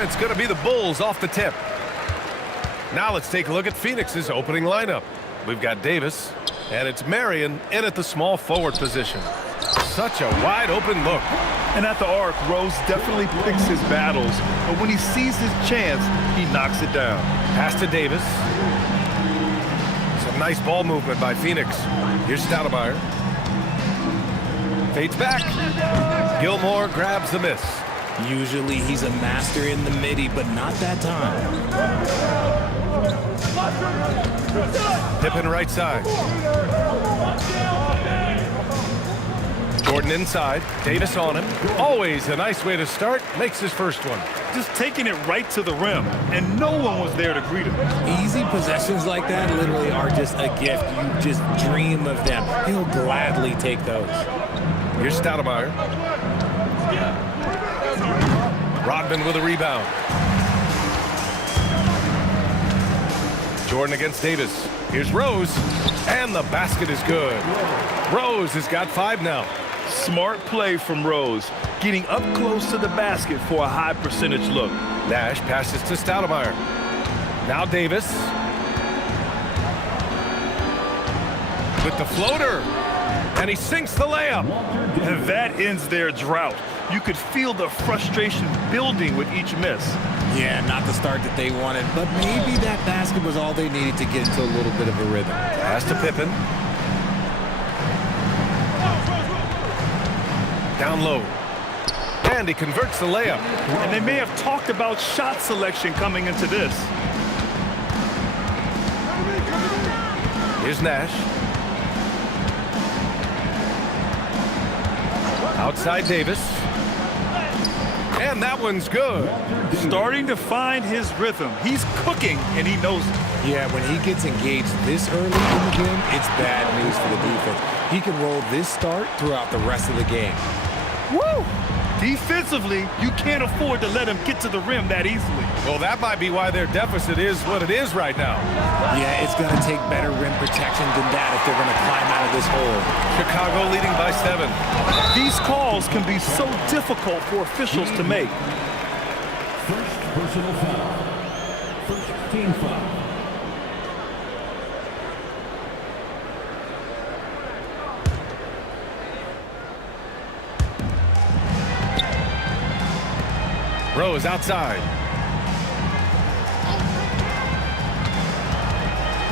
And it's going to be the Bulls off the tip. Now let's take a look at Phoenix's opening lineup. We've got Davis, and it's Marion in at the small forward position. Such a wide open look. And at the arc, Rose definitely picks his battles, but when he sees his chance, he knocks it down. Pass to Davis. Some nice ball movement by Phoenix. Here's Stoudemire. Fades back. Gilmore grabs the miss. Usually he's a master in the midi, but not that time. Pippen right side. Jordan inside. Davis on him. Always a nice way to start. Makes his first one. Just taking it right to the rim, and no one was there to greet him. Easy possessions like that literally are just a gift. You just dream of them. He'll gladly take those. Here's Stoudemire. Rodman with a rebound. Jordan against Davis. Here's Rose, and the basket is good. Rose has got 5 now. Smart play from Rose, getting up close to the basket for a high percentage look. Nash passes to Stoudemire. Now Davis. With the floater. And he sinks the layup. And that ends their drought. You could feel the frustration building with each miss. Yeah, not the start that they wanted, but maybe that basket was all they needed to get into a little bit of a rhythm. Pass to Pippen. Down low. And he converts the layup. And they may have talked about shot selection coming into this. Here's Nash. Outside Davis. And that one's good. Starting to find his rhythm. He's cooking, and he knows it. Yeah, when he gets engaged this early in the game, it's bad news for the defense. He can roll this start throughout the rest of the game. Woo! Defensively, you can't afford to let him get to the rim that easily. Well, that might be why their deficit is what it is right now. Yeah, it's going to take better rim protection than that if they're going to climb out of this hole. Chicago leading by 7. These calls can be so difficult for officials to make. First personal foul. First team foul. Rose outside.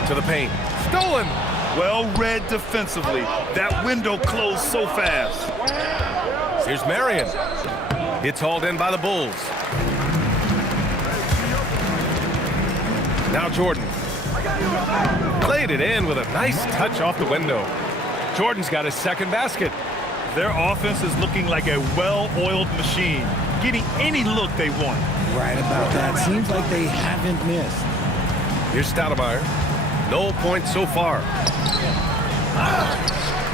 To the paint. Stolen. Well read defensively. That window closed so fast. Here's Marion. It's hauled in by the Bulls. Now Jordan. Played it in with a nice touch off the window. Jordan's got his second basket. Their offense is looking like a well-oiled machine, getting any look they want. Right about that. Seems like they haven't missed. Here's Stoudemire. No points so far.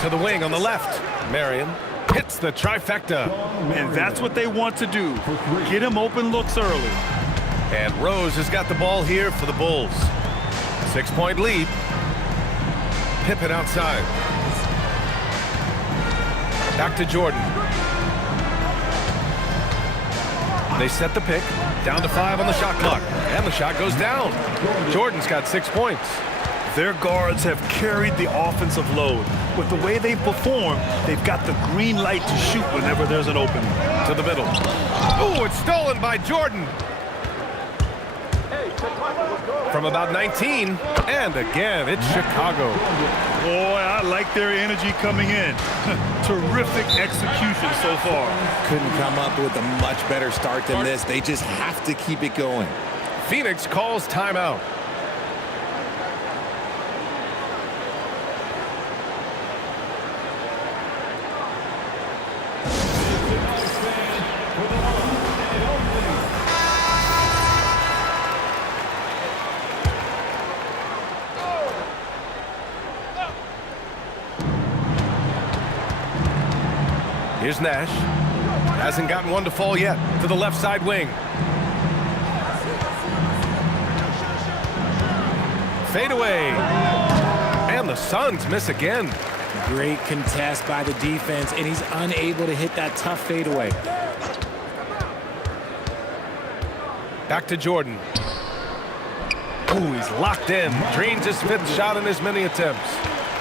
To the wing on the left. Marion hits the trifecta. And that's what they want to do. Get him open looks early. And Rose has got the ball here for the Bulls. 6-point lead. Pippen outside. Back to Jordan. They set the pick. Down to 5 on the shot clock. And the shot goes down. Jordan's got 6 points. Their guards have carried the offensive load. With the way they perform, they've got the green light to shoot whenever there's an opening. To the middle. Oh, it's stolen by Jordan. From about 19. And again, it's Chicago. Boy, I like their energy coming in. Terrific execution so far. Couldn't come up with a much better start than this. They just have to keep it going. Phoenix calls timeout. Here's Nash. Hasn't gotten one to fall yet. To the left side wing. Fade away. And the Suns miss again. Great contest by the defense, and he's unable to hit that tough fadeaway. Back to Jordan. Ooh, he's locked in. Drains his 5th shot in as many attempts.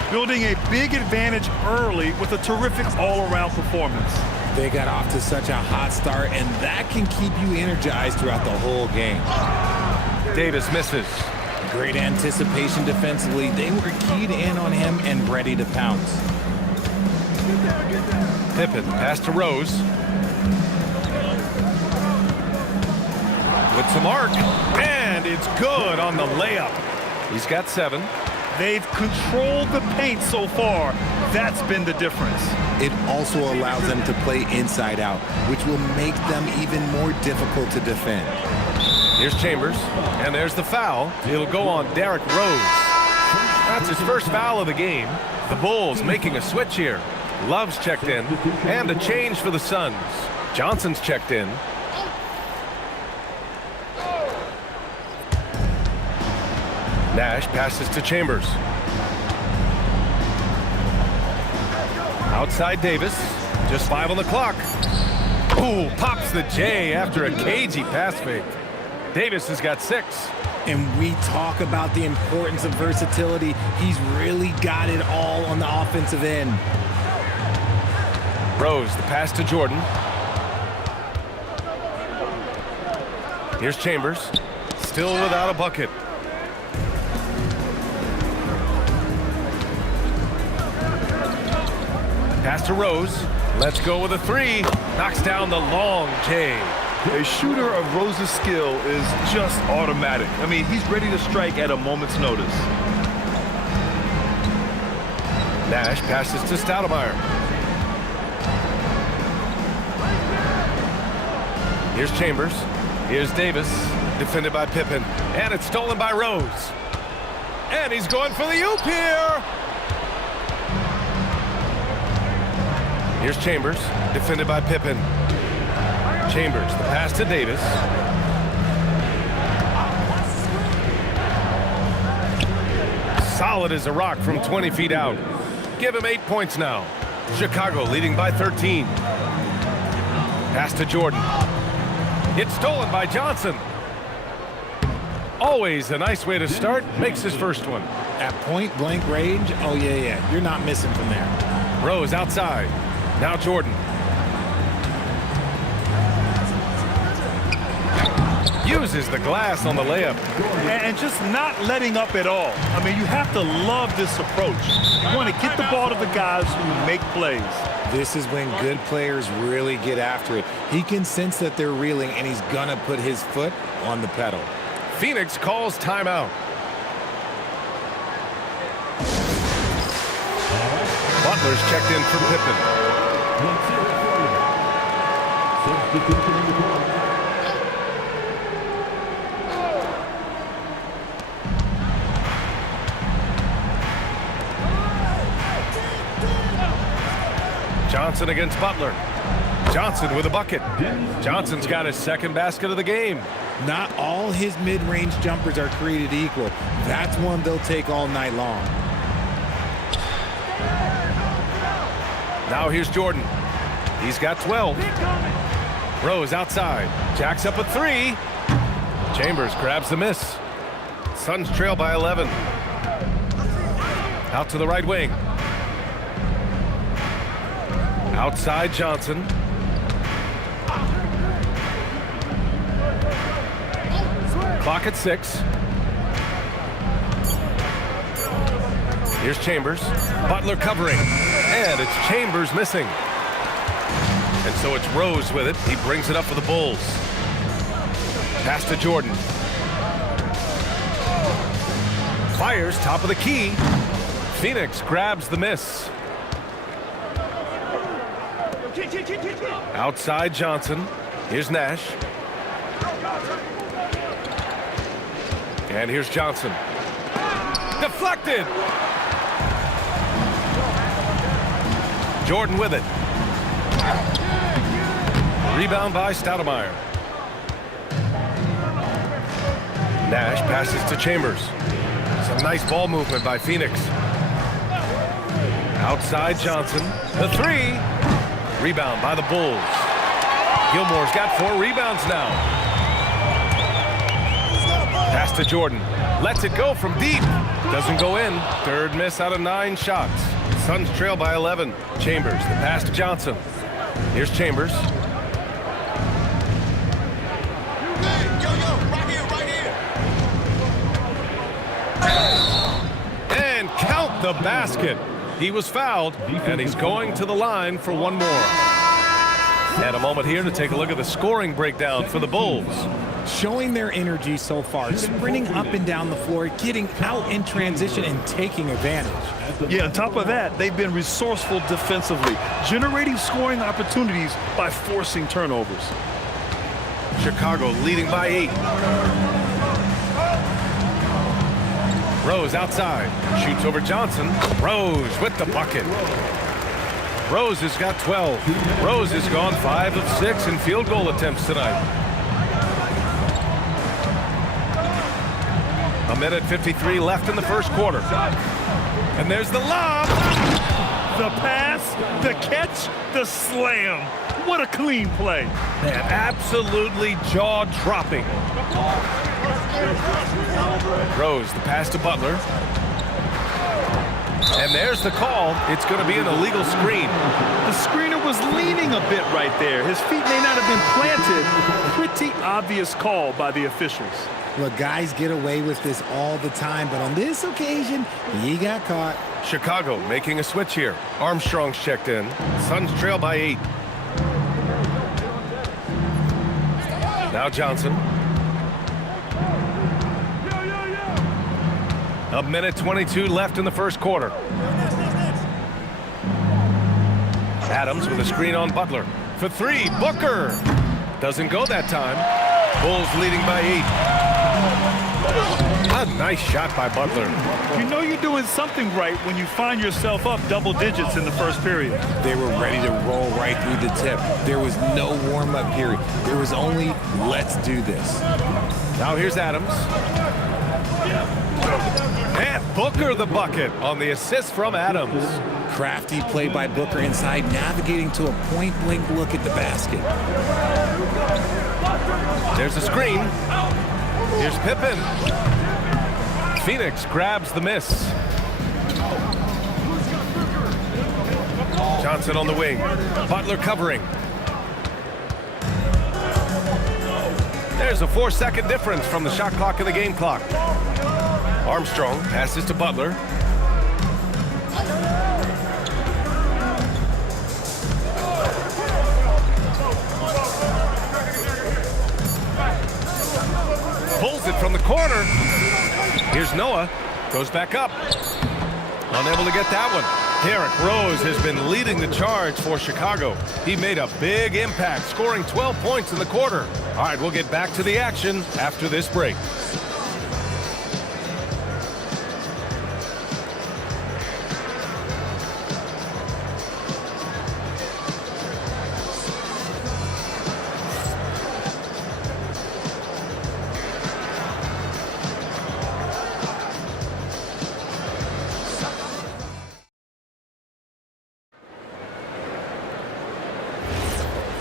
Building a big advantage early with a terrific all-around performance. They got off to such a hot start, and that can keep you energized throughout the whole game. Davis misses. Great anticipation defensively. They were keyed in on him and ready to pounce. Pippen, pass to Rose. With some arc, and it's good on the layup. He's got 7. They've controlled the paint so far. That's been the difference. It also allows them to play inside out, which will make them even more difficult to defend. Here's Chambers, and there's the foul. It'll go on Derrick Rose. That's his first foul of the game. The Bulls making a switch here. Love's checked in, and a change for the Suns. Johnson's checked in. Nash passes to Chambers. Outside Davis. Just 5 on the clock. Ooh, pops the J after a cagey pass fake. Davis has got 6. And we talk about the importance of versatility. He's really got it all on the offensive end. Rose, the pass to Jordan. Here's Chambers. Still without a bucket. Pass to Rose. Let's go with a 3. Knocks down the long J. A shooter of Rose's skill is just automatic. I mean, he's ready to strike at a moment's notice. Nash passes to Stoudemire. Here's Chambers. Here's Davis. Defended by Pippen. And it's stolen by Rose. And he's going for the oop here. Here's Chambers. Defended by Pippen. Chambers, the pass to Davis. Solid as a rock from 20 feet out. Give him 8 points now. Chicago leading by 13. Pass to Jordan. It's stolen by Johnson. Always a nice way to start. Makes his first one. At point blank range, oh yeah, you're not missing from there. Rose outside. Now Jordan. Uses the glass on the layup. And just not letting up at all. I mean, you have to love this approach. You want to get the ball to the guys who make plays. This is when good players really get after it. He can sense that they're reeling, and he's gonna put his foot on the pedal. Phoenix calls timeout. Butler's checked in for Pippen. Substitution in the court. Johnson against Butler. Johnson with a bucket. Johnson's got his 2nd basket of the game. Not all his mid-range jumpers are created equal. That's one they'll take all night long. Now here's Jordan. He's got 12. Rose outside. Jacks up a 3. Chambers grabs the miss. Suns trail by 11. Out to the right wing. Outside Johnson. Clock at 6. Here's Chambers. Butler covering. And it's Chambers missing. And so it's Rose with it. He brings it up for the Bulls. Pass to Jordan. Fires top of the key. Phoenix grabs the miss. Outside Johnson. Here's Nash. And here's Johnson. Deflected. Jordan with it. Rebound by Stoudemire. Nash passes to Chambers. Some nice ball movement by Phoenix. Outside Johnson. The 3. Rebound by the Bulls. Gilmore's got 4 rebounds now. Pass to Jordan. Lets it go from deep. Doesn't go in. Third miss out of 9 shots. Suns trail by 11. Chambers, the pass to Johnson. Here's Chambers. And count the basket. He was fouled, and he's going to the line for one more. And a moment here to take a look at the scoring breakdown for the Bulls. Showing their energy so far, sprinting up and down the floor, getting out in transition and taking advantage. Yeah, on top of that, they've been resourceful defensively, generating scoring opportunities by forcing turnovers. Chicago leading by 8. Rose outside. Shoots over Johnson. Rose with the bucket. Rose has got 12. Rose has gone 5 of 6 in field goal attempts tonight. A minute 53 left in the first quarter. And there's the lob. The pass, the catch, the slam. What a clean play. Man, absolutely jaw-dropping. Rose, the pass to Butler. And there's the call. It's going to be an illegal screen. The screener was leaning a bit right there. His feet may not have been planted. Pretty obvious call by the officials. Look, guys get away with this all the time, but on this occasion, he got caught. Chicago making a switch here. Armstrong's checked in. Suns trail by 8. Now Johnson. A minute 22 left in the first quarter. Adams with a screen on Butler. For 3, Booker. Doesn't go that time. Bulls leading by 8. A nice shot by Butler. You know you're doing something right when you find yourself up double digits in the first period. They were ready to roll right through the tip. There was no warm-up period. There was only, let's do this. Now here's Adams. And Booker the bucket on the assist from Adams. Crafty play by Booker inside, navigating to a point-blank look at the basket. There's a screen. Here's Pippen. Phoenix grabs the miss. Johnson on the wing. Butler covering. There's a 4-second difference from the shot clock and the game clock. Armstrong passes to Butler. Pulls it from the corner. Here's Noah. Goes back up. Unable to get that one. Derrick Rose has been leading the charge for Chicago. He made a big impact, scoring 12 points in the quarter. All right, we'll get back to the action after this break.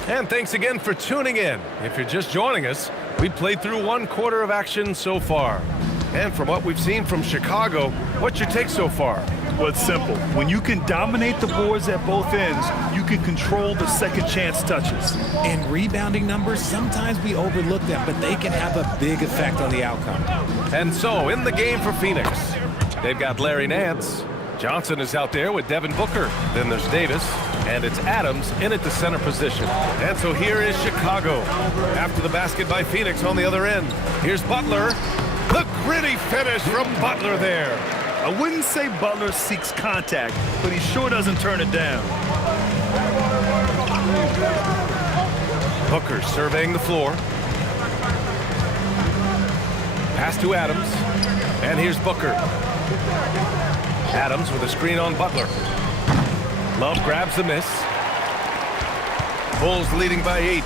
And thanks again for tuning in. If you're just joining us, we played through 1 quarter of action so far. And from what we've seen from Chicago, what's your take so far? Well, it's simple. When you can dominate the boards at both ends, you can control the second chance touches. And rebounding numbers, sometimes we overlook them, but they can have a big effect on the outcome. And so, in the game for Phoenix, they've got Larry Nance. Johnson is out there with Devin Booker. Then there's Davis. And it's Adams in at the center position. And so here is Chicago. After the basket by Phoenix on the other end. Here's Butler. The gritty finish from Butler there. I wouldn't say Butler seeks contact, but he sure doesn't turn it down. Booker surveying the floor. Pass to Adams. And here's Booker. Adams with a screen on Butler. Love grabs the miss. Bulls leading by 8.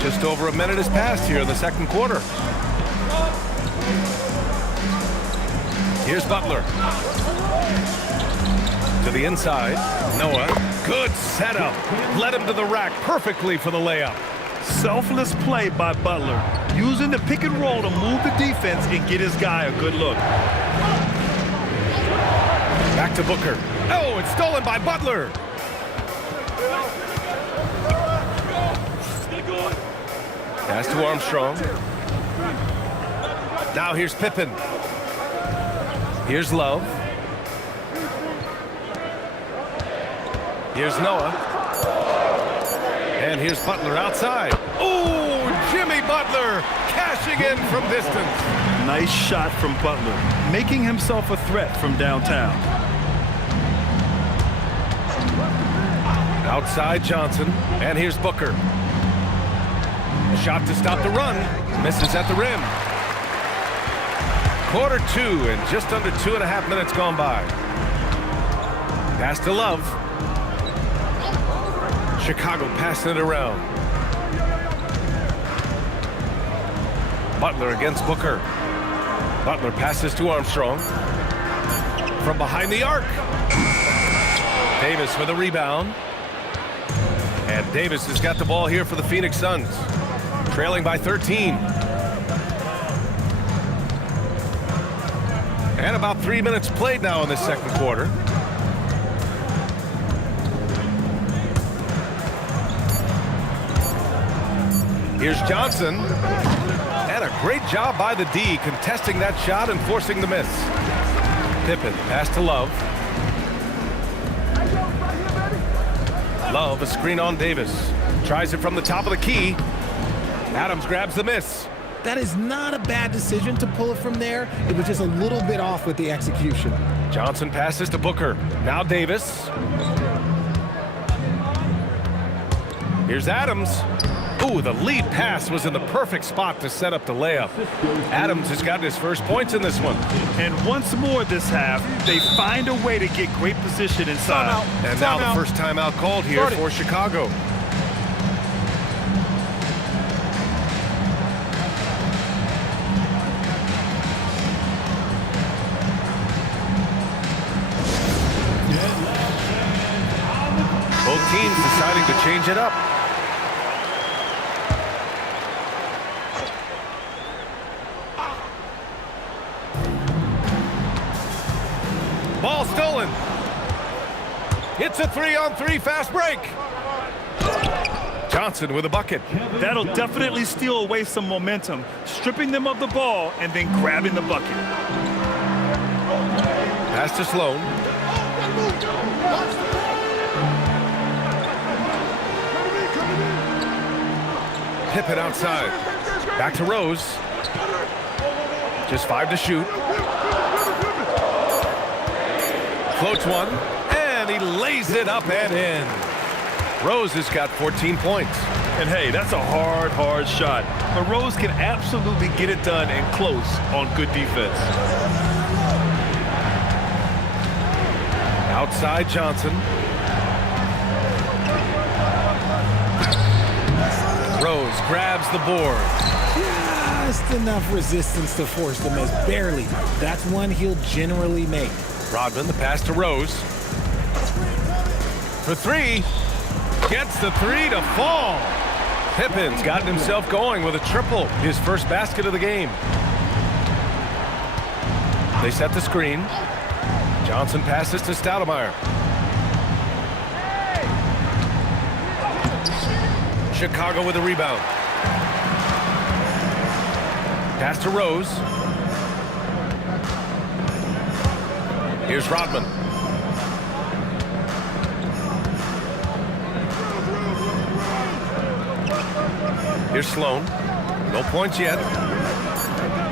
Just over a minute has passed here in the second quarter. Here's Butler. To the inside. Noah. Good setup. Led him to the rack perfectly for the layup. Selfless play by Butler, using the pick and roll to move the defense and get his guy a good look. Back to Booker. Oh, it's stolen by Butler. Pass to Armstrong. Now here's Pippen. Here's Love. Here's Noah. And here's Butler outside. Oh, Jimmy Butler cashing in from distance. Nice shot from Butler, making himself a threat from downtown. Outside Johnson. And here's Booker. A shot to stop the run. Misses at the rim. Quarter 2 and just under 2.5 minutes gone by. Pass to Love. Chicago passing it around. Butler against Booker. Butler passes to Armstrong. From behind the arc. Davis for the rebound. And Davis has got the ball here for the Phoenix Suns. Trailing by 13. And about 3 minutes played now in this second quarter. Here's Johnson. And a great job by the D contesting that shot and forcing the miss. Pippen, pass to Love. Love, a screen on Davis. Tries it from the top of the key. Adams grabs the miss. That is not a bad decision to pull it from there. It was just a little bit off with the execution. Johnson passes to Booker. Now Davis. Here's Adams. Ooh, the lead pass was in the perfect spot to set up the layup. Adams has gotten his first points in this one. And once more this half, they find a way to get great position inside. And now the first timeout called here for Chicago. Both teams deciding to change it up. Ball stolen. It's a 3-on-3 fast break. Johnson with a bucket. That'll definitely steal away some momentum, stripping them of the ball and then grabbing the bucket. Pass to Sloan. Pippen outside. Back to Rose. Just 5 to shoot. Floats one, and he lays it up and in. Rose has got 14 points. And hey, that's a hard shot. But Rose can absolutely get it done and close on good defense. Outside Johnson. Rose grabs the board. Just enough resistance to force the miss. Barely. That's one he'll generally make. Rodman, the pass to Rose. For 3. Gets the 3 to fall. Pippen's gotten himself going with a triple. His first basket of the game. They set the screen. Johnson passes to Stoudemire. Chicago with a rebound. Pass to Rose. Here's Rodman. Here's Sloan. No points yet.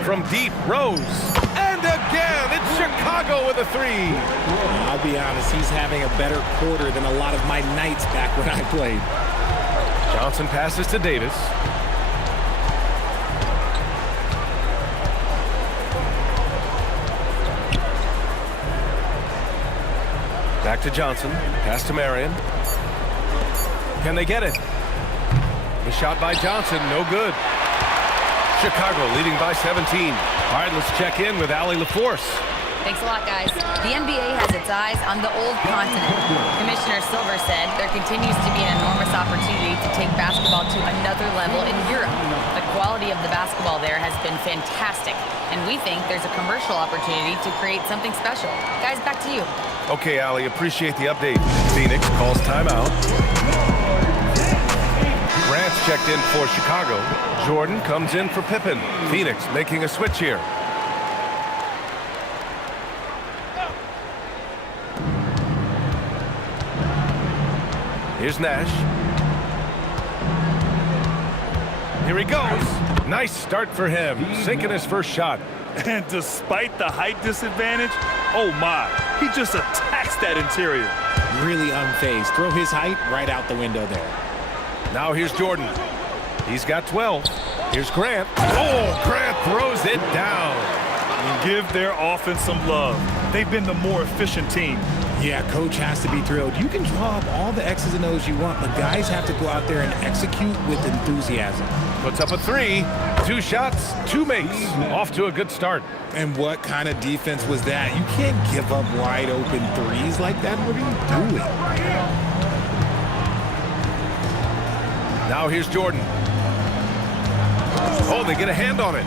From deep, Rose. And again, it's Chicago with a 3. I'll be honest, he's having a better quarter than a lot of my nights back when I played. Johnson passes to Davis. Back to Johnson. Pass to Marion. Can they get it? The shot by Johnson, no good. Chicago leading by 17. All right, let's check in with Allie LaForce. Thanks a lot, guys. The NBA has its eyes on the old continent. Commissioner Silver said there continues to be an enormous opportunity to take basketball to another level in Europe. The quality of the basketball there has been fantastic, and we think there's a commercial opportunity to create something special. Guys, back to you. Okay, Allie, appreciate the update. Phoenix calls timeout. Grant's checked in for Chicago. Jordan comes in for Pippen. Phoenix making a switch here. Here's Nash. Here he goes. Nice start for him, sinking his first shot. And despite the height disadvantage, oh my, he just attacks that interior. Really unfazed. Throw his height right out the window there. Now here's Jordan. He's got 12. Here's Grant. Oh, Grant throws it down. Give their offense some love. They've been the more efficient team. Yeah, coach has to be thrilled. You can draw up all the X's and O's you want, but guys have to go out there and execute with enthusiasm. Puts up a 3. 2 shots, 2 makes. Off to a good start. And what kind of defense was that? You can't give up wide open threes like that. What are you doing? Now here's Jordan. Oh, they get a hand on it.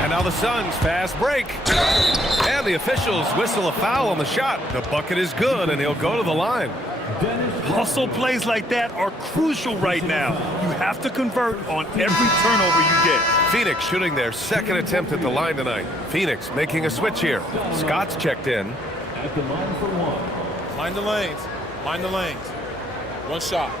And now the Suns fast break. And the officials whistle a foul on the shot. The bucket is good, and he'll go to the line. Hustle plays like that are crucial right now. You have to convert on every turnover you get. Phoenix shooting their second attempt at the line tonight. Phoenix making a switch here. Scott's checked in. At the line for one. Mind the lanes. Mind the lanes. One shot.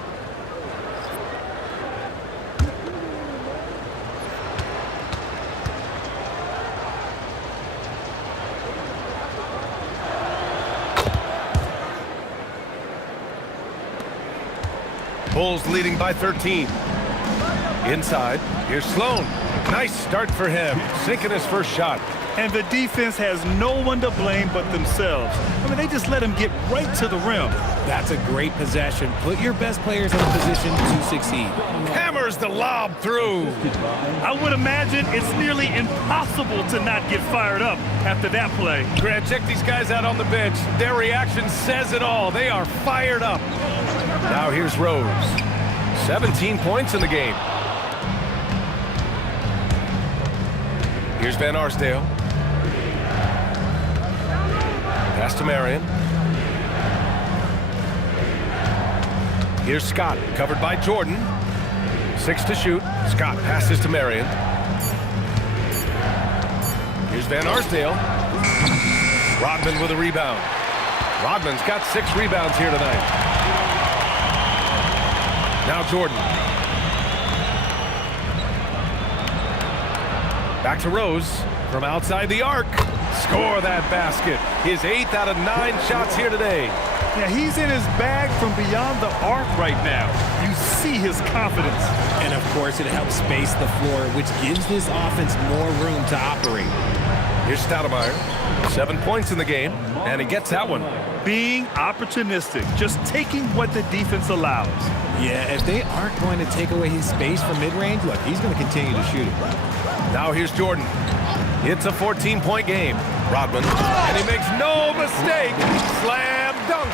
Bulls leading by 13. Inside, here's Sloan. Nice start for him, sinking his first shot. And the defense has no one to blame but themselves. I mean, they just let him get right to the rim. That's a great possession. Put your best players in a position to succeed. Hammers the lob through. I would imagine it's nearly impossible to not get fired up after that play. Grant, check these guys out on the bench. Their reaction says it all. They are fired up. Now here's Rose. 17 points in the game. Here's Van Arsdale. Pass to Marion. Here's Scott, covered by Jordan. 6 to shoot. Scott passes to Marion. Here's Van Arsdale. Rodman with a rebound. Rodman's got 6 rebounds here tonight. Now Jordan. Back to Rose from outside the arc. Score that basket. His 8th out of 9 shots here today. Yeah, he's in his bag from beyond the arc right now. You see his confidence. And of course, it helps space the floor, which gives this offense more room to operate. Here's Stoudemire. 7 points in the game, and he gets that one. Being opportunistic, just taking what the defense allows. Yeah, if they aren't going to take away his space from mid-range, look, he's going to continue to shoot it. Now here's Jordan. It's a 14-point game. Rodman, and he makes no mistake. Slam dunk.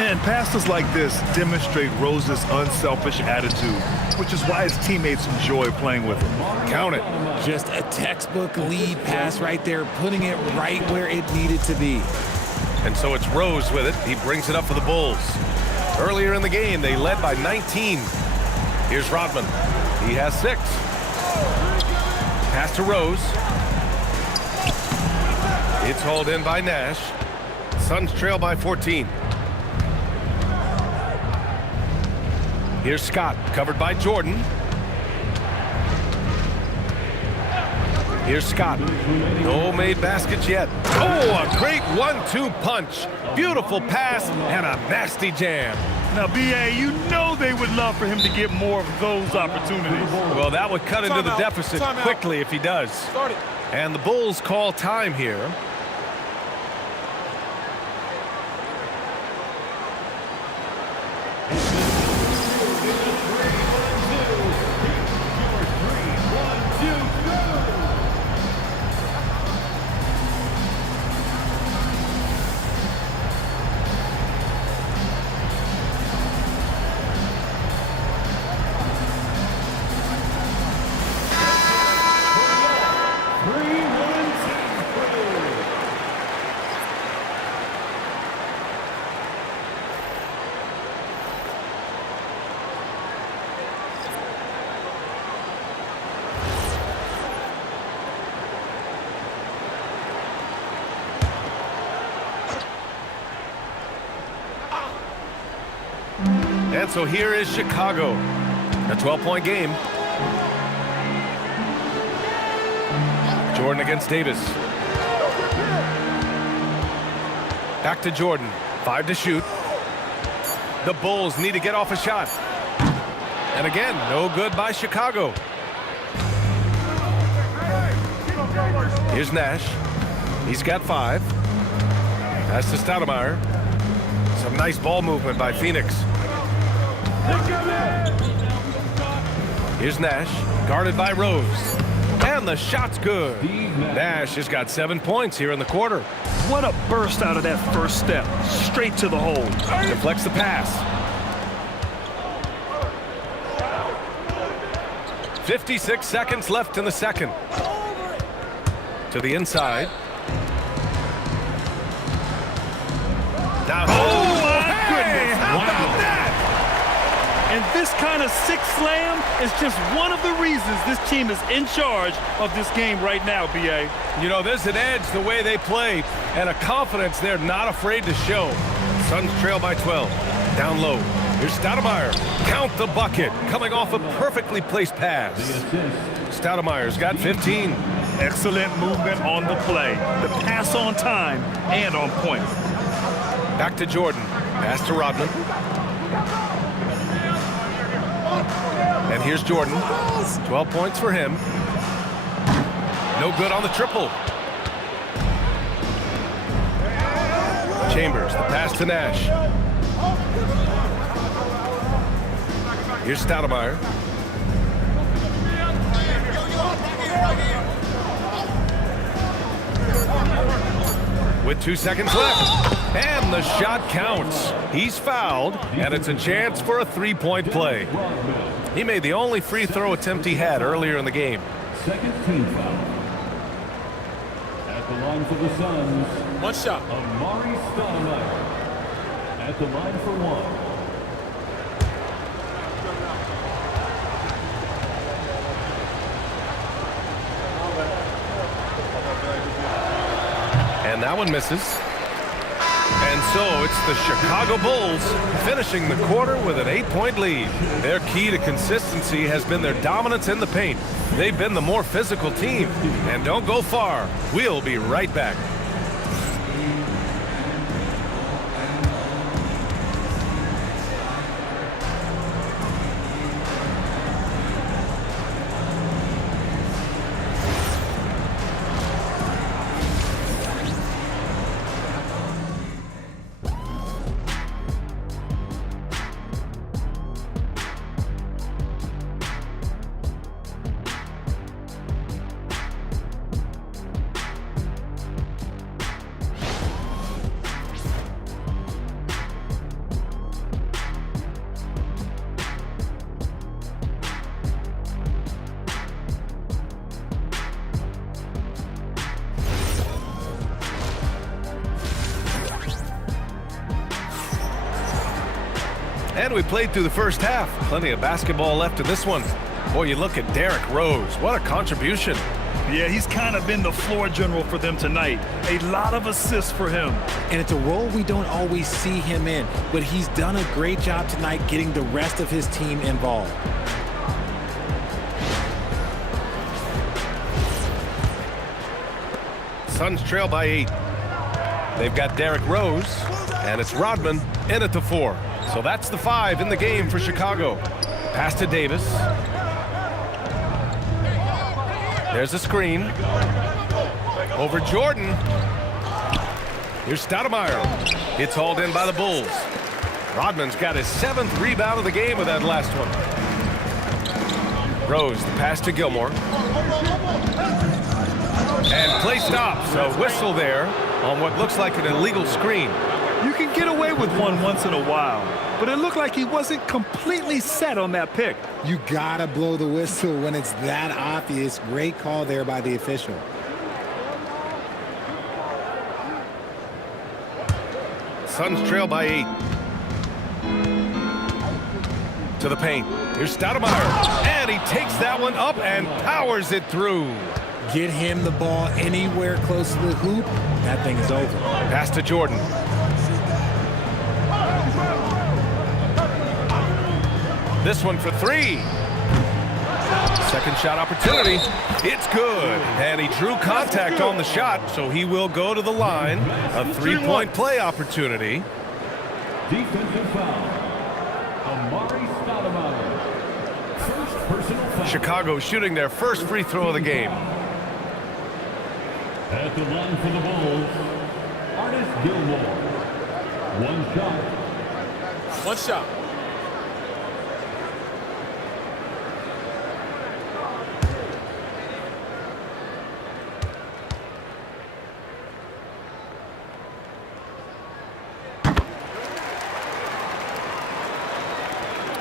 And passes like this demonstrate Rose's unselfish attitude, which is why his teammates enjoy playing with him. Count it. Just a textbook lead pass right there, putting it right where it needed to be. And so it's Rose with it. He brings it up for the Bulls. Earlier in the game, they led by 19. Here's Rodman. He has 6. Pass to Rose. It's hauled in by Nash. Suns trail by 14. Here's Scott, covered by Jordan. Here's Scott. No made baskets yet. Oh, a great 1-2 punch. Beautiful pass and a nasty jam. Now, B.A., you know they would love for him to get more of those opportunities. Well, that would cut into the deficit Timeout. quickly if he does. Start it. And the Bulls call time here. And so here is Chicago. A 12-point game. Jordan against Davis. Back to Jordan. 5 to shoot. The Bulls need to get off a shot. And again, no good by Chicago. Here's Nash. He's got 5. Pass to Stoudemire. Some nice ball movement by Phoenix. Here's Nash, guarded by Rose. And the shot's good. Nash has got 7 points here in the quarter. What a burst out of that first step. Straight to the hole. Deflects the pass. 56 seconds left in the second. To the inside. Now, Oh, my goodness. How about that? And this kind of sick slam is just one of the reasons this team is in charge of this game right now, B.A. You know, there's an edge the way they play and a confidence they're not afraid to show. Suns trail by 12. Down low. Here's Stoudemire. Count the bucket. Coming off a perfectly placed pass. Stoudemire's got 15. Excellent movement on the play. The pass on time and on point. Back to Jordan. Pass to Rodman. And here's Jordan. 12 points for him. No good on the triple. Chambers, the pass to Nash. Here's Stoudemire. With 2 seconds left. And the shot counts. He's fouled, and it's a chance for a 3-point play. He made the only free throw attempt he had earlier in the game. Second team foul. At the line for the Suns, 1 shot. Amari Stoudemire. At the line for 1. And that one misses. And so it's the Chicago Bulls finishing the quarter with an 8-point lead. Their key to consistency has been their dominance in the paint. They've been the more physical team. And don't go far. We'll be right back. And we played through the first half. Plenty of basketball left in this one. Boy, you look at Derrick Rose. What a contribution. Yeah, he's kind of been the floor general for them tonight. A lot of assists for him. And it's a role we don't always see him in, but he's done a great job tonight getting the rest of his team involved. Suns trail by 8. They've got Derrick Rose, and it's Rodman in at the 4. So that's the 5 in the game for Chicago. Pass to Davis. There's a screen. Over Jordan. Here's Stoudemire. It's hauled in by the Bulls. Rodman's got his 7th rebound of the game with that last one. Rose, the pass to Gilmore. And play stops. A whistle there on what looks like an illegal screen. You can get away with one once in a while, but it looked like he wasn't completely set on that pick. You gotta blow the whistle when it's that obvious. Great call there by the official. Suns trail by 8. To the paint. Here's Stoudemire. And he takes that one up and powers it through. Get him the ball anywhere close to the hoop, that thing is over. This one for three. Second shot opportunity. It's good. And he drew contact on the shot, so he will go to the line. A three-point play opportunity. Defensive foul. Amari Stoudemire. First personal foul. Chicago shooting their first free throw of the game. At the line for the Bulls, Artis Gilmore. One shot. One shot.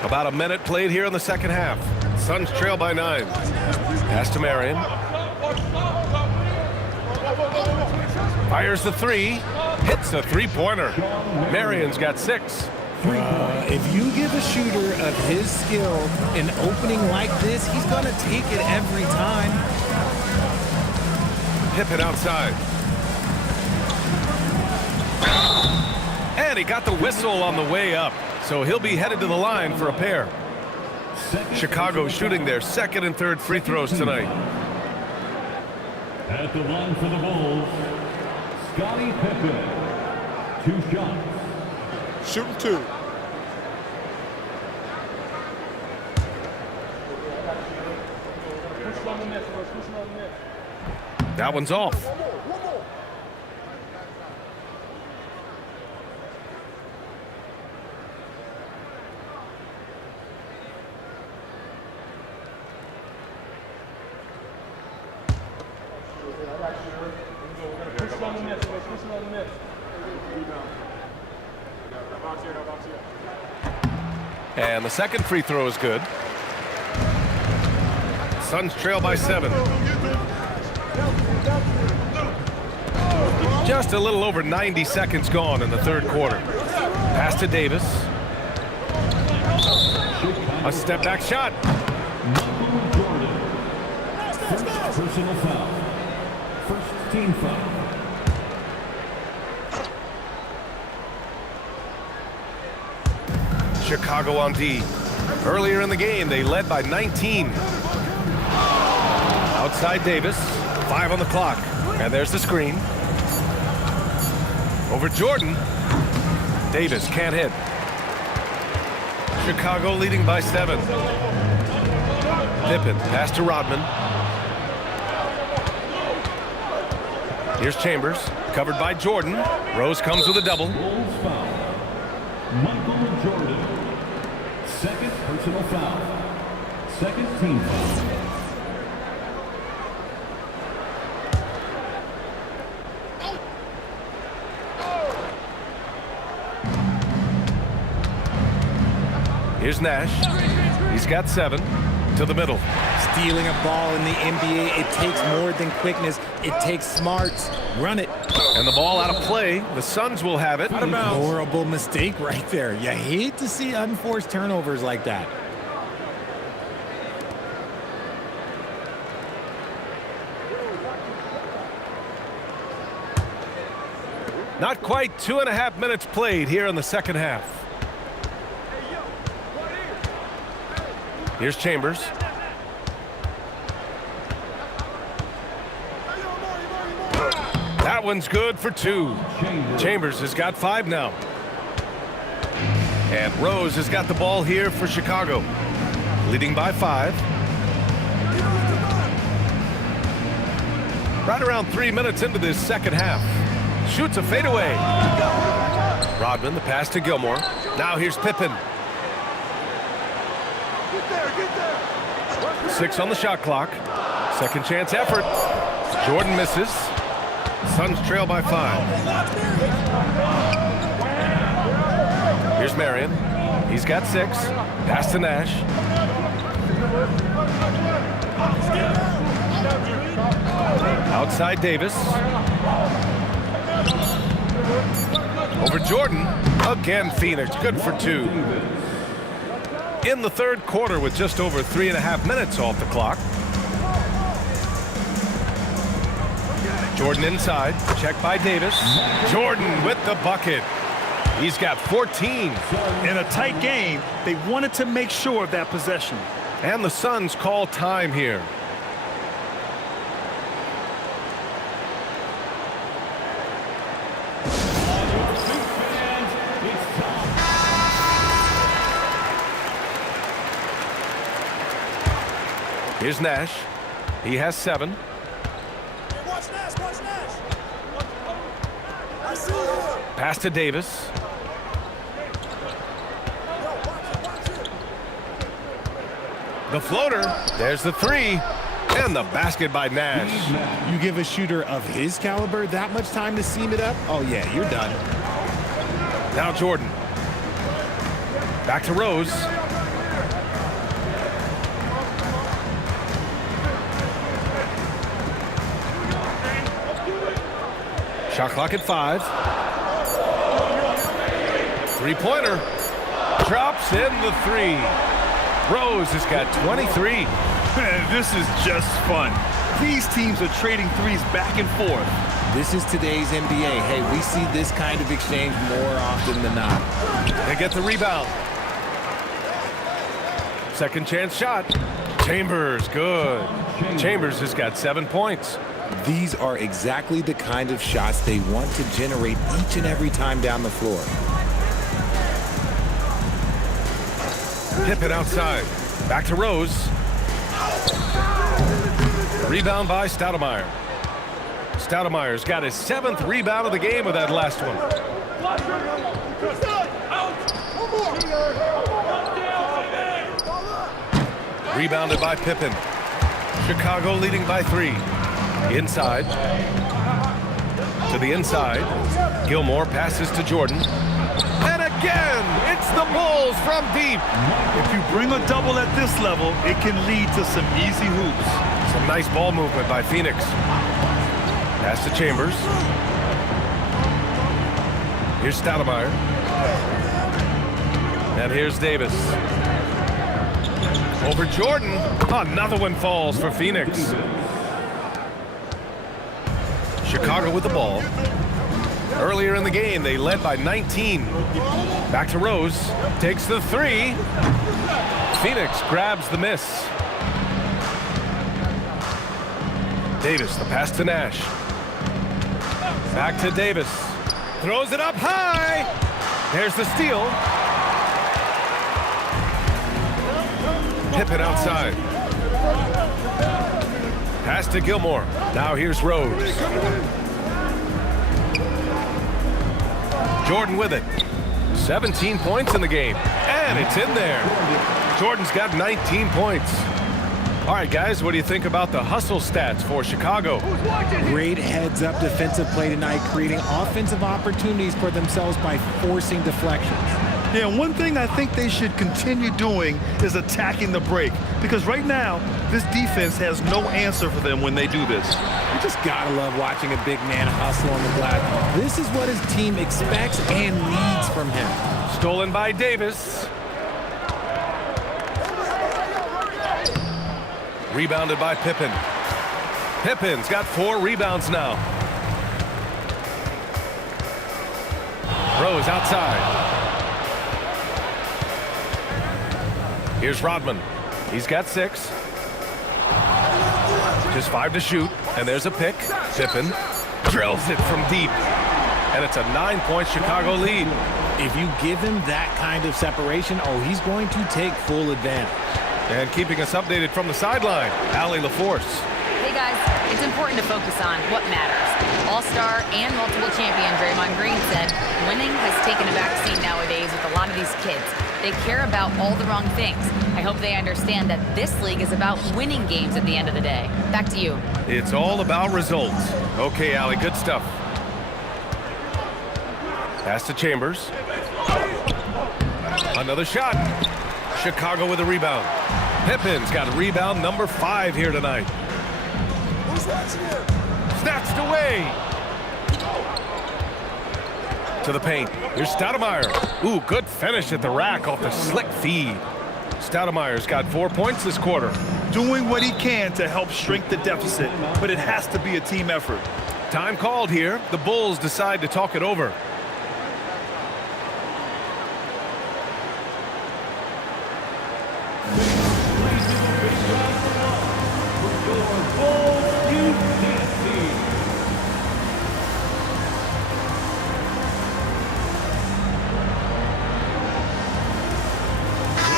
About a minute played here in the second half. Suns trail by 9. Pass to Marion. Fires the three. Hits a three-pointer. Marion's got 6. If you give a shooter of his skill an opening like this, he's going to take it every time. Pippen outside. And he got the whistle on the way up. So he'll be headed to the line for a pair. Chicago shooting their second and third free throws tonight. At the line for the Bulls, Scottie Pippen. 2 shots. Shooting 2. That one's off. And the second free throw is good. Suns trail by 7. Just a little over 90 seconds gone in the third quarter. Pass to Davis. A step back shot. Michael Jordan. First personal foul. First team foul. Chicago on D. Earlier in the game, they led by 19. Outside Davis, 5 on the clock. And there's the screen. Over Jordan. Davis can't hit. Chicago leading by 7. Pippen, pass to Rodman. Here's Chambers, covered by Jordan. Rose comes with a double. Bulls foul. Michael Jordan. Second personal foul. Second team foul. Here's Nash. He's got 7 to the middle. Stealing a ball in the NBA, it takes more than quickness. It takes smarts. Run it. And the ball out of play. The Suns will have it. Horrible mistake right there. You hate to see unforced turnovers like that. Not quite 2.5 minutes played here in the second half. Here's Chambers. That one's good for 2. Chambers has got 5 now. And Rose has got the ball here for Chicago. Leading by 5. Right around 3 minutes into this second half. Shoots a fadeaway. Rodman, the pass to Gilmore. Now here's Pippen. 6 on the shot clock. Second chance effort. Jordan misses. Suns trail by 5. Here's Marion. He's got 6. Pass to Nash. Outside Davis. Over Jordan. Again, Phoenix. Good for 2. In the third quarter with just over 3.5 minutes off the clock. Jordan inside. Check by Davis. Jordan with the bucket. He's got 14. In a tight game, they wanted to make sure of that possession. And the Suns call time here. Here's Nash. He has 7. Watch Nash, watch Nash. I see you. Pass to Davis. The floater. There's the 3. And the basket by Nash. You give a shooter of his caliber that much time to seam it up? Oh, yeah, you're done. Now Jordan. Back to Rose. Shot clock at 5. Three-pointer. Drops in the 3. Rose has got 23. Man, this is just fun. These teams are trading threes back and forth. This is today's NBA. Hey, we see this kind of exchange more often than not. They get the rebound. Second chance shot. Chambers, good. Chambers has got 7 points. These are exactly the kind of shots they want to generate each and every time down the floor. Pippen outside. Back to Rose. Rebound by Stoudemire. Stoudemire's got his 7th rebound of the game with that last one. Rebounded by Pippen. Chicago leading by 3. Inside. To the inside. Gilmore passes to Jordan. And again, it's the Bulls from deep. If you bring a double at this level, it can lead to some easy hoops. Some nice ball movement by Phoenix. Pass to Chambers. Here's Stoudemire. And here's Davis. Over Jordan. Another one falls for Phoenix. Chicago with the ball. Earlier in the game, they led by 19. Back to Rose. Takes the 3. Phoenix grabs the miss. Davis, the pass to Nash. Back to Davis. Throws it up high. There's the steal. Pippen outside. Pass to Gilmore. Now here's Rose. Jordan with it. 17 points in the game. And it's in there. Jordan's got 19 points. All right, guys, what do you think about the hustle stats for Chicago? Great heads-up defensive play tonight, creating offensive opportunities for themselves by forcing deflections. Yeah, and one thing I think they should continue doing is attacking the break. Because right now, this defense has no answer for them when they do this. You just gotta love watching a big man hustle on the glass. This is what his team expects and needs from him. Stolen by Davis. Rebounded by Pippen. Pippen's got 4 rebounds now. Rose outside. Here's Rodman. He's got 6. Just 5 to shoot. And there's a pick. Pippen drills it from deep. And it's a 9-point Chicago lead. If you give him that kind of separation, oh, he's going to take full advantage. And keeping us updated from the sideline, Allie LaForce. Hey guys, it's important to focus on what matters. All-star and multiple champion Draymond Green said winning has taken a backseat nowadays with a lot of these kids. They care about all the wrong things. I hope they understand that this league is about winning games at the end of the day. Back to you. It's all about results. Okay, Allie, good stuff. Pass to Chambers. Another shot. Chicago with a rebound. Pippen's got rebound number 5 here tonight. Snatched away. To the paint. Here's Stoudemire. Ooh, good finish at the rack off the slick feed. Stoudemire's got 4 points this quarter. Doing what he can to help shrink the deficit, but it has to be a team effort. Time called here. The Bulls decide to talk it over.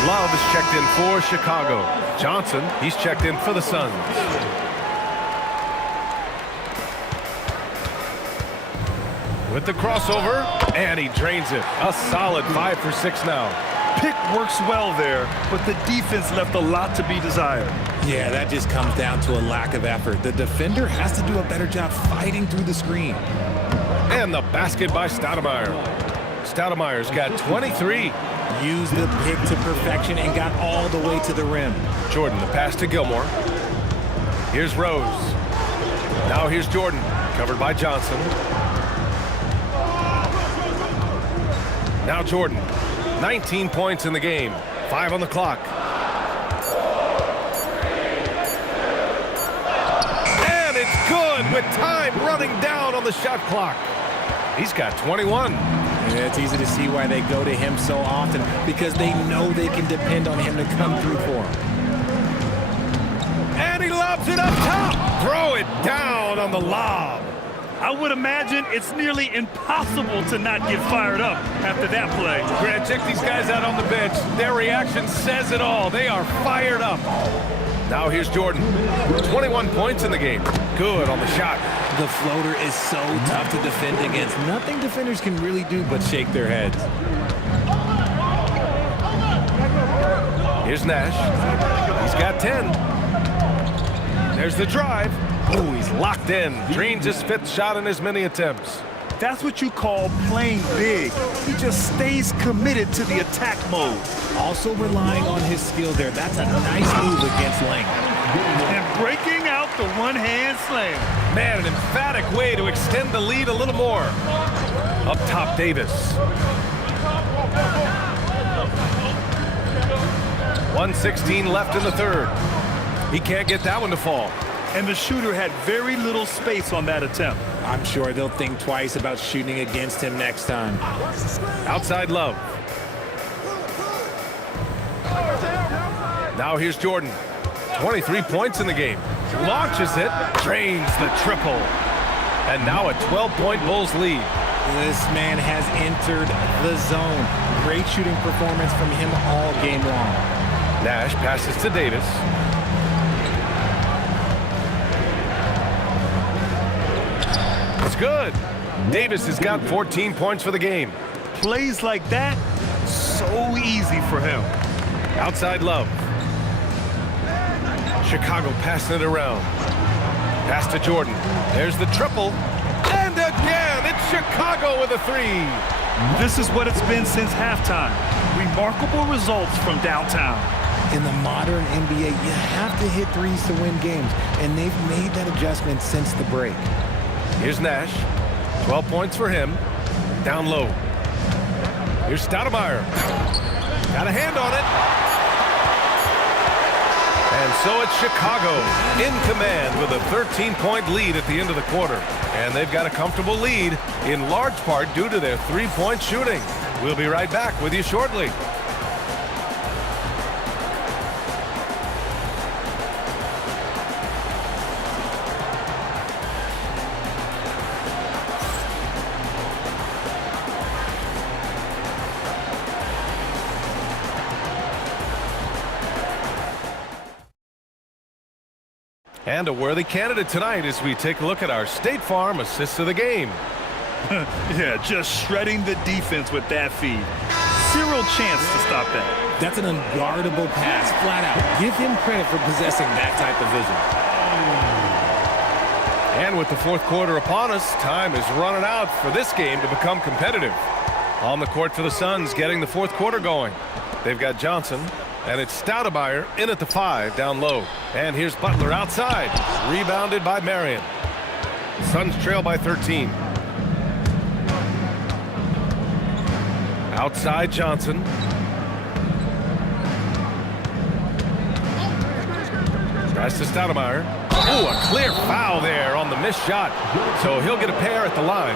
Love is checked in for Chicago. Johnson, he's checked in for the Suns. With the crossover, and he drains it. A solid 5 for 6 now. Pick works well there, but the defense left a lot to be desired. Yeah, that just comes down to a lack of effort. The defender has to do a better job fighting through the screen. And the basket by Stoudemire. Stoudemire's got 23. Used the pick to perfection and got all the way to the rim. Jordan, the pass to Gilmore. Here's Rose. Now here's Jordan, covered by Johnson. Now Jordan, 19 points in the game, 5 on the clock. And it's good with time running down on the shot clock. He's got 21. Yeah, it's easy to see why they go to him so often, because they know they can depend on him to come through for them. And he lobs it up top. Throw it down on the lob. I would imagine it's nearly impossible to not get fired up after that play. Grant, check these guys out on the bench. Their reaction says it all. They are fired up. Now here's Jordan. 21 points in the game. Good on the shot. The floater is so tough to defend against. Nothing defenders can really do but shake their heads. Here's Nash. He's got 10. There's the drive. Oh, he's locked in. Drains his 5th shot in as many attempts. That's what you call playing big. He just stays committed to the attack mode. Also relying on his skill there. That's a nice move against length. And breaking out the one-hand slam. Man, an emphatic way to extend the lead a little more. Up top, Davis. 1:16 left in the third. He can't get that one to fall. And the shooter had very little space on that attempt. I'm sure they'll think twice about shooting against him next time. Outside Love. Now here's Jordan. 23 points in the game. Launches it, drains the triple. And now a 12-point Bulls lead. This man has entered the zone. Great shooting performance from him all game long. Nash passes to Davis. It's good. Davis has got 14 points for the game. Plays like that, so easy for him. Outside Love. Chicago passing it around. Pass to Jordan. There's the triple. And again, it's Chicago with a 3. This is what it's been since halftime. Remarkable results from downtown. In the modern NBA, you have to hit threes to win games, and they've made that adjustment since the break. Here's Nash. 12 points for him. Down low. Here's Stoudemire. Got a hand on it. And so it's Chicago in command with a 13-point lead at the end of the quarter. And they've got a comfortable lead in large part due to their 3-point shooting. We'll be right back with you shortly. And a worthy candidate tonight as we take a look at our State Farm assists of the game. Yeah, just shredding the defense with that feed. Zero chance to stop that. That's an unguardable pass, flat out. Give him credit for possessing that type of vision. And with the fourth quarter upon us, time is running out for this game to become competitive. On the court for the Suns, getting the fourth quarter going. They've got Johnson. And it's Stoudemire in at the 5 down low. And here's Butler outside. Rebounded by Marion. Suns trail by 13. Outside Johnson. Tries to Stoudemire. Ooh, a clear foul there on the missed shot. So he'll get a pair at the line.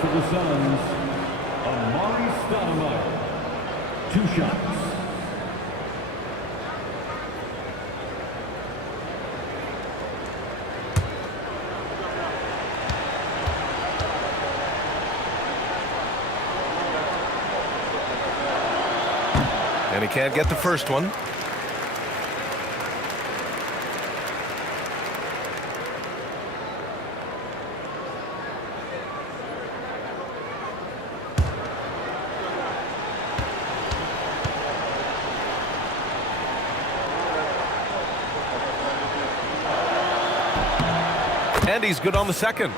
For the Suns, Amari Stoudemire. 2 shots. And he can't get the first one. And he's good on the second.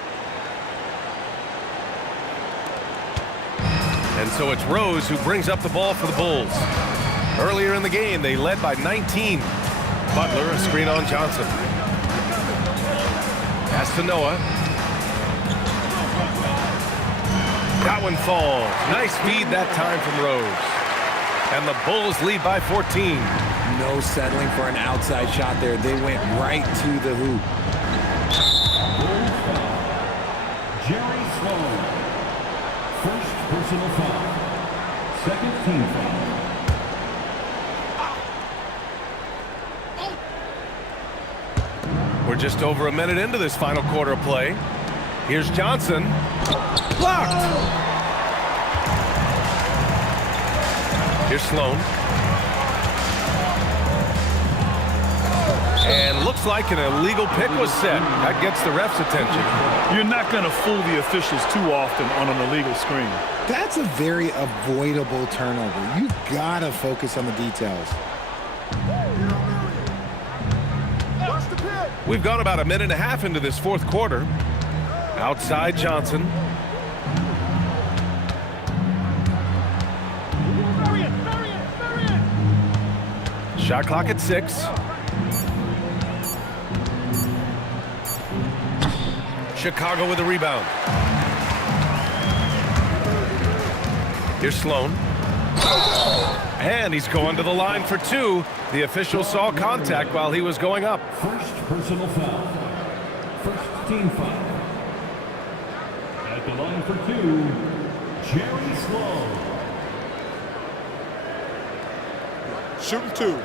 And so it's Rose who brings up the ball for the Bulls. Earlier in the game, they led by 19. Butler, a screen on Johnson. Pass to Noah. That one falls. Nice feed that time from Rose. And the Bulls lead by 14. No settling for an outside shot there. They went right to the hoop. Bulls foul. Jerry Sloan. First personal foul. Second team foul. We're just over a minute into this final quarter of play. Here's Johnson. Blocked! Here's Sloan. And looks like an illegal pick was set. That gets the ref's attention. You're not going to fool the officials too often on an illegal screen. That's a very avoidable turnover. You've got to focus on the details. We've gone about a minute and a half into this fourth quarter. Outside Johnson. Shot clock at 6. Chicago with a rebound. Here's Sloan. And he's going to the line for 2. The official saw contact while he was going up. First personal foul. First team foul. At the line for 2, Jerry Sloan. Shooting 2.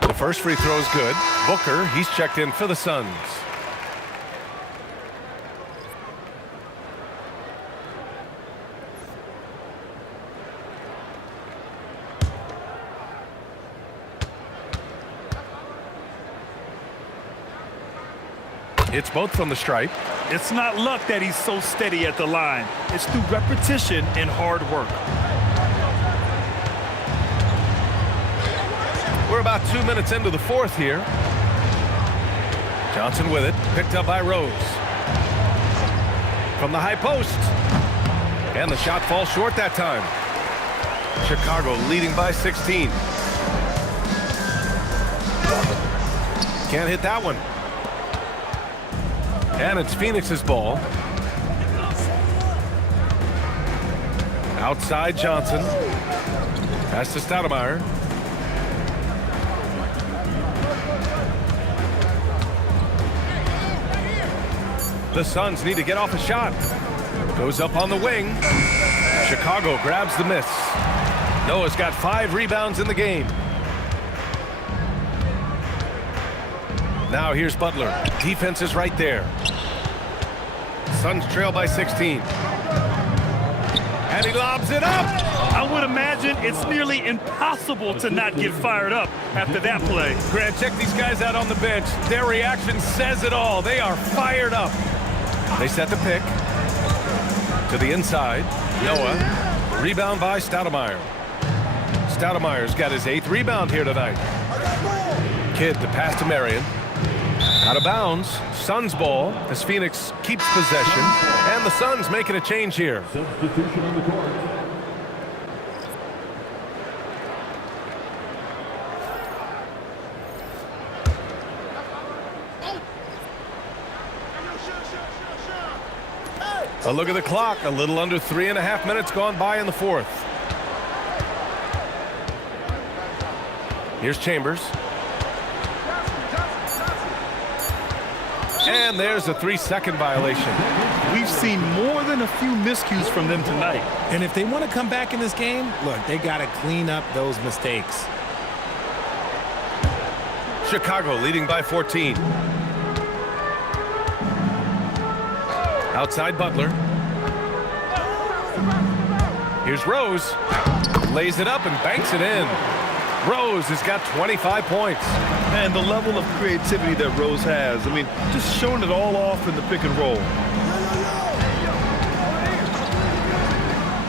The first free throw is good. Booker, he's checked in for the Suns. It's both from the stripe. It's not luck that he's so steady at the line. It's through repetition and hard work. We're about 2 minutes into the fourth here. Johnson with it, picked up by Rose. From the high post. And the shot falls short that time. Chicago leading by 16. Can't hit that one. And it's Phoenix's ball. Outside Johnson. Pass to Stoudemire. The Suns need to get off a shot. Goes up on the wing. Chicago grabs the miss. Noah's got 5 rebounds in the game. Now here's Butler. Defense is right there. Suns trail by 16. And he lobs it up. I would imagine it's nearly impossible to not get fired up after that play. Grant, check these guys out on the bench. Their reaction says it all. They are fired up. They set the pick. To the inside. Noah. Rebound by Stoudemire. Stoudemire's got his 8th rebound here tonight. Kidd to pass to Marion. Out of bounds. Suns ball as Phoenix keeps possession. And the Suns making a change here. Substitution on the court. A look at the clock. A little under 3.5 minutes gone by in the fourth. Here's Chambers. And there's a 3-second violation. We've seen more than a few miscues from them tonight. And if they want to come back in this game, look, they got to clean up those mistakes. Chicago leading by 14. Outside Butler. Here's Rose. Lays it up and banks it in. Rose has got 25 points. And the level of creativity that Rose has, I mean, just showing it all off in the pick and roll.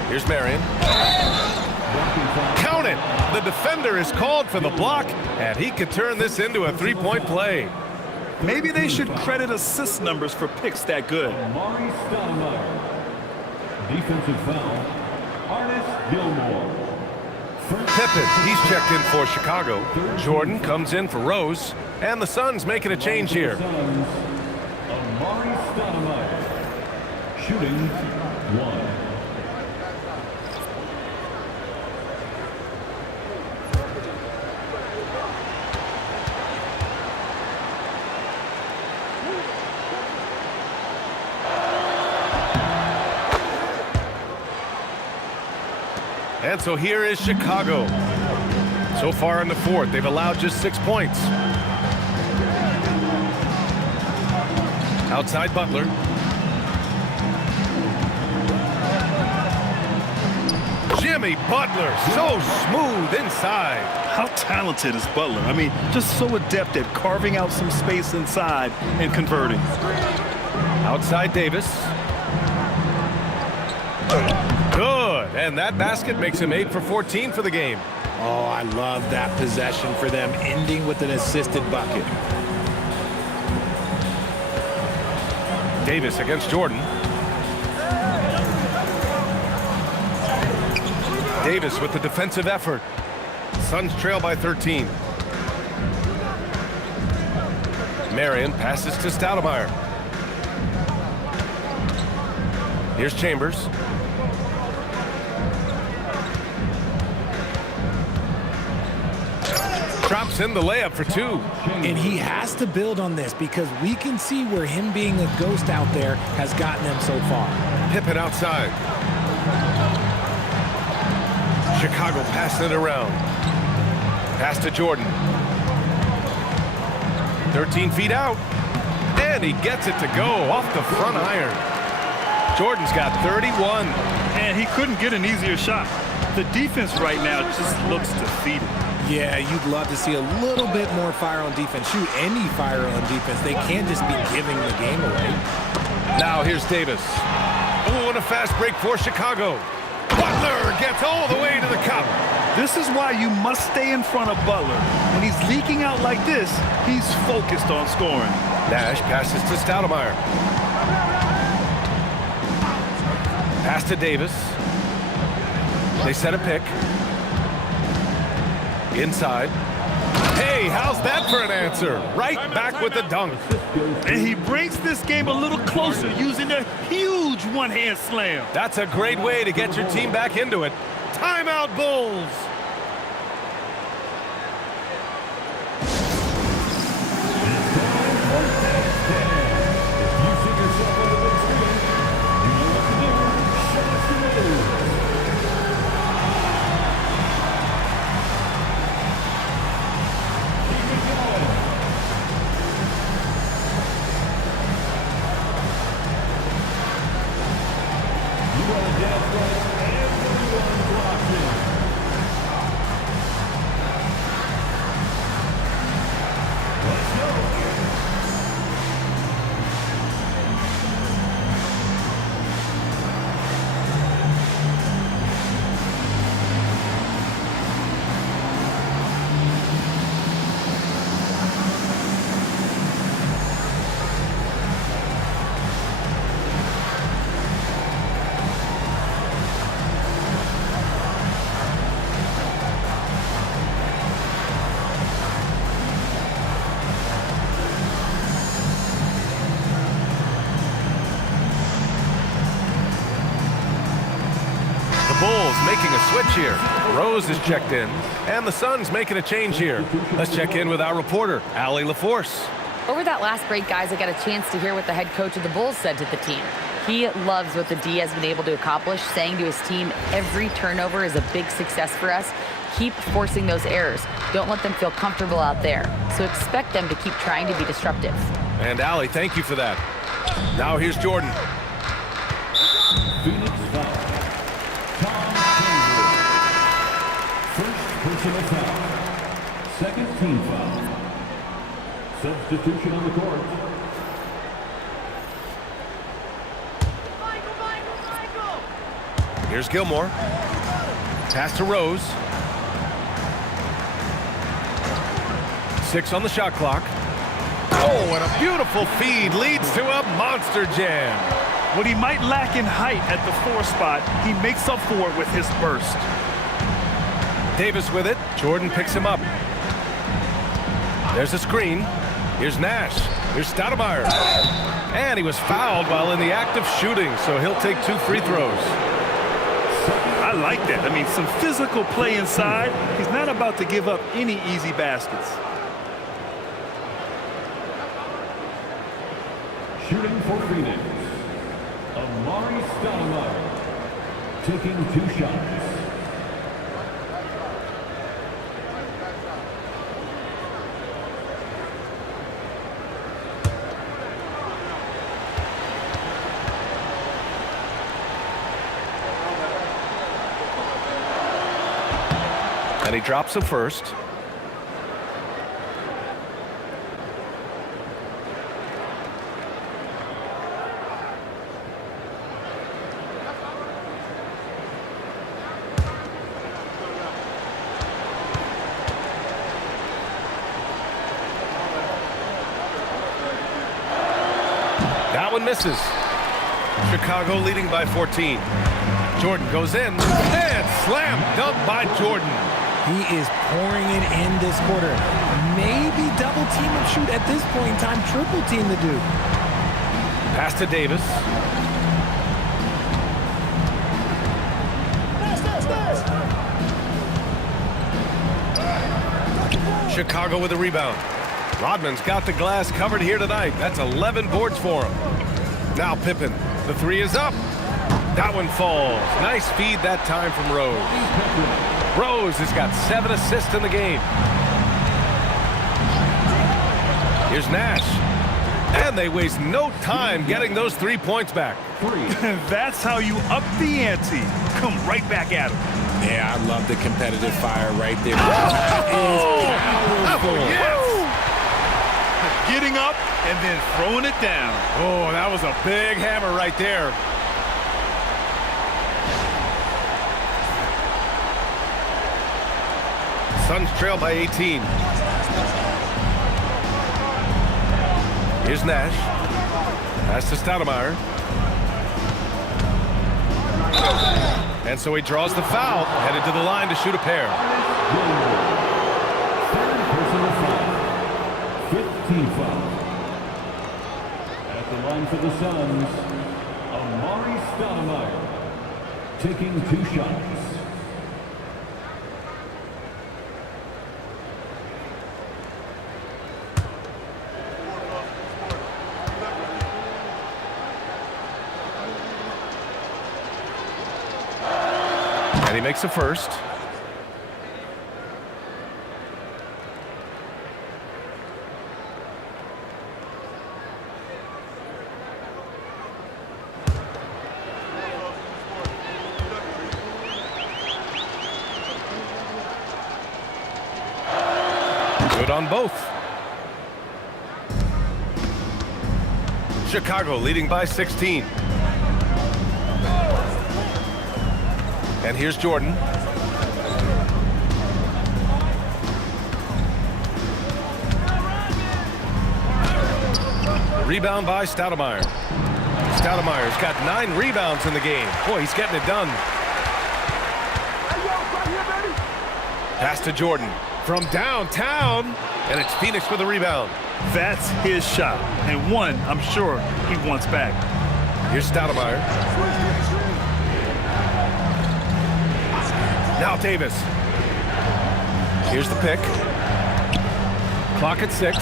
Here's Marion. Count it! The defender is called for the block, and he could turn this into a three-point play. Maybe they should credit assist numbers for picks that good. Amari Stoudemire. Defensive foul, Artis Gilmore. Pippen, he's checked in for Chicago. Jordan comes in for Rose, and the Suns making a change here. Suns, Amari Stoudemire. Shooting 1. And so here is Chicago. So far in the fourth, they've allowed just 6 points. Outside Butler. Jimmy Butler, so smooth inside. How talented is Butler? I mean, just so adept at carving out some space inside and converting. Outside Davis. Good, and that basket makes him 8 for 14 for the game. Oh, I love that possession for them, ending with an assisted bucket. Davis against Jordan. Davis with the defensive effort. Suns trail by 13. Marion passes to Stoudemire. Here's Chambers. Drops in the layup for 2. And he has to build on this because we can see where him being a ghost out there has gotten them so far. Pippen outside. Chicago passing it around. Pass to Jordan. 13 feet out. And he gets it to go off the front iron. Jordan's got 31. And he couldn't get an easier shot. The defense right now just looks defeated. Yeah, you'd love to see a little bit more fire on defense. Shoot, any fire on defense. They can't just be giving the game away. Now here's Davis. Oh, and a fast break for Chicago. Butler gets all the way to the cup. This is why you must stay in front of Butler. When he's leaking out like this, he's focused on scoring. Nash passes to Stoudemire. Pass to Davis. They set a pick. Inside. Hey, how's that for an answer? Right back with the dunk. And he brings this game a little closer using a huge one-hand slam. That's a great way to get your team back into it. Timeout, Bulls. Bulls making a switch here. Rose is checked in, and the Suns making a change here. Let's check in with our reporter, Allie LaForce. Over that last break, guys, I got a chance to hear what the head coach of the Bulls said to the team. He loves what the D has been able to accomplish, saying to his team, every turnover is a big success for us. Keep forcing those errors. Don't let them feel comfortable out there. So expect them to keep trying to be disruptive. And Allie, thank you for that. Now here's Jordan. First personal foul. Second team foul. Substitution on the court. Here's Gilmore. Pass to Rose. 6 on the shot clock. Oh, and a beautiful feed leads to a monster jam. What he might lack in height at the 4 spot, he makes up for it with his burst. Davis with it. Jordan picks him up. There's a screen. Here's Nash. Here's Stoudemire. And he was fouled while in the act of shooting, so he'll take 2 free throws. I like that. I mean, some physical play inside. He's not about to give up any easy baskets. Shooting for Phoenix, Amari Stoudemire, taking 2 shots. And he drops the first. That one misses. Chicago leading by 14. Jordan goes in and slam dunk by Jordan. He is pouring it in this quarter. Maybe double team and shoot at this point in time. Triple team the dude. Pass to Davis. Chicago with a rebound. Rodman's got the glass covered here tonight. That's 11 boards for him. Now Pippen. The 3 is up. That one falls. Nice feed that time from Rose. Rose has got 7 assists in the game. Here's Nash. And they waste no time getting those 3 points back. That's how you up the ante. Come right back at him. Yeah, I love the competitive fire right there. That is powerful. Yes! Getting up and then throwing it down. Oh, that was a big hammer right there. Suns trail by 18. Here's Nash. Pass to Stoudemire. And so he draws the foul, headed to the line to shoot a pair. Third personal foul. 5th team foul. At the line for the Suns, Amari Stoudemire, taking 2 shots. And he makes the first. Good on both. Chicago leading by 16. And here's Jordan. Rebound by Stoudemire. Stoudemire's got 9 rebounds in the game. Boy, he's getting it done. Pass to Jordan from downtown, and it's Phoenix with a rebound. That's his shot, and one I'm sure he wants back. Here's Stoudemire. Now Davis. Here's the pick. Clock at 6.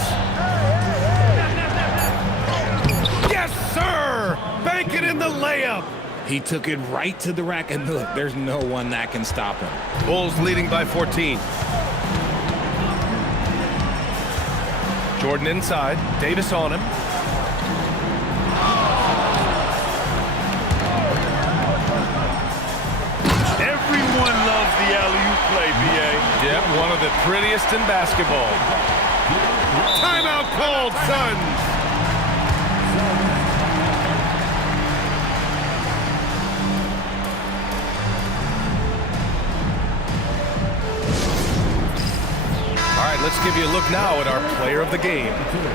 Yes, sir! Bank it in the layup. He took it right to the rack, and look, there's no one that can stop him. Bulls leading by 14. Jordan inside. Davis on him. Everyone Everyone loves the alley-oop play, B.A. Yep, one of the prettiest in basketball. Timeout called, Suns. All right, let's give you a look now at our player of the game.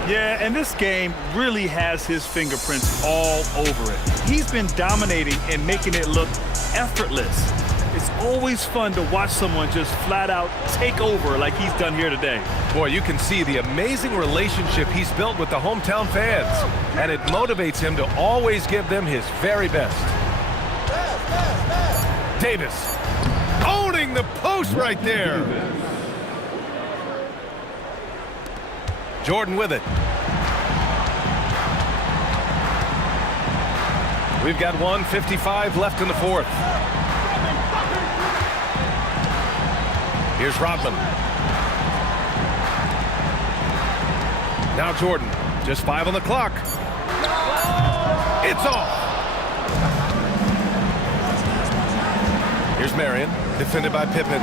Yeah, and this game really has his fingerprints all over it. He's been dominating and making it look effortless. It's always fun to watch someone just flat out take over like he's done here today. Boy, you can see the amazing relationship he's built with the hometown fans, and it motivates him to always give them his very best. Davis owning the post right there. Jordan with it. We've got 1:55 left in the fourth. Here's Rodman. Now Jordan, just 5 on the clock. It's off. Here's Marion, defended by Pippen.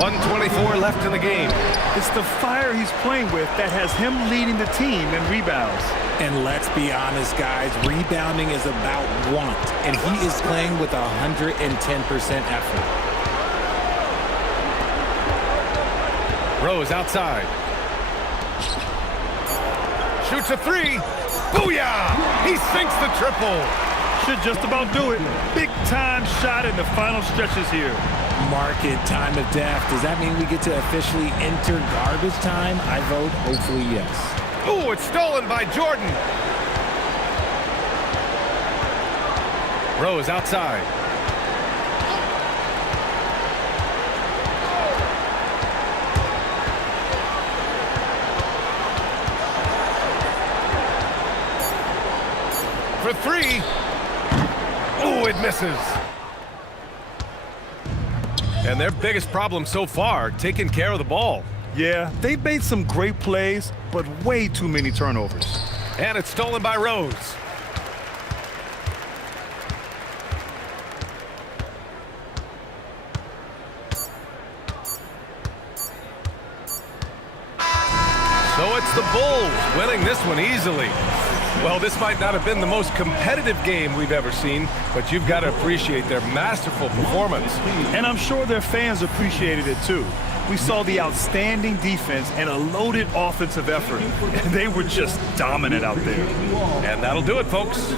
.124 left in the game. It's the fire he's playing with that has him leading the team in rebounds. And let's be honest, guys, rebounding is about want, and he is playing with 110% effort. Rose outside. Shoots a three. Booyah! He sinks the triple. Should just about do it. Big time shot in the final stretches here. Market time of death. Does that mean we get to officially enter garbage time? I vote hopefully yes. Ooh, it's stolen by Jordan. Rose outside. For three. Ooh, it misses. And their biggest problem so far, taking care of the ball. Yeah, they've made some great plays, but way too many turnovers. And it's stolen by Rose. So it's the Bulls winning this one easily. Well, this might not have been the most competitive game we've ever seen, but you've got to appreciate their masterful performance. And I'm sure their fans appreciated it too. We saw the outstanding defense and a loaded offensive effort, and they were just dominant out there. And that'll do it, folks.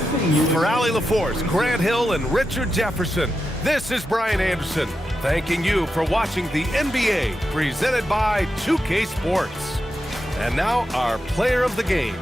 For Allie LaForce, Grant Hill, and Richard Jefferson, this is Brian Anderson, thanking you for watching the NBA presented by 2K Sports. And now our player of the game.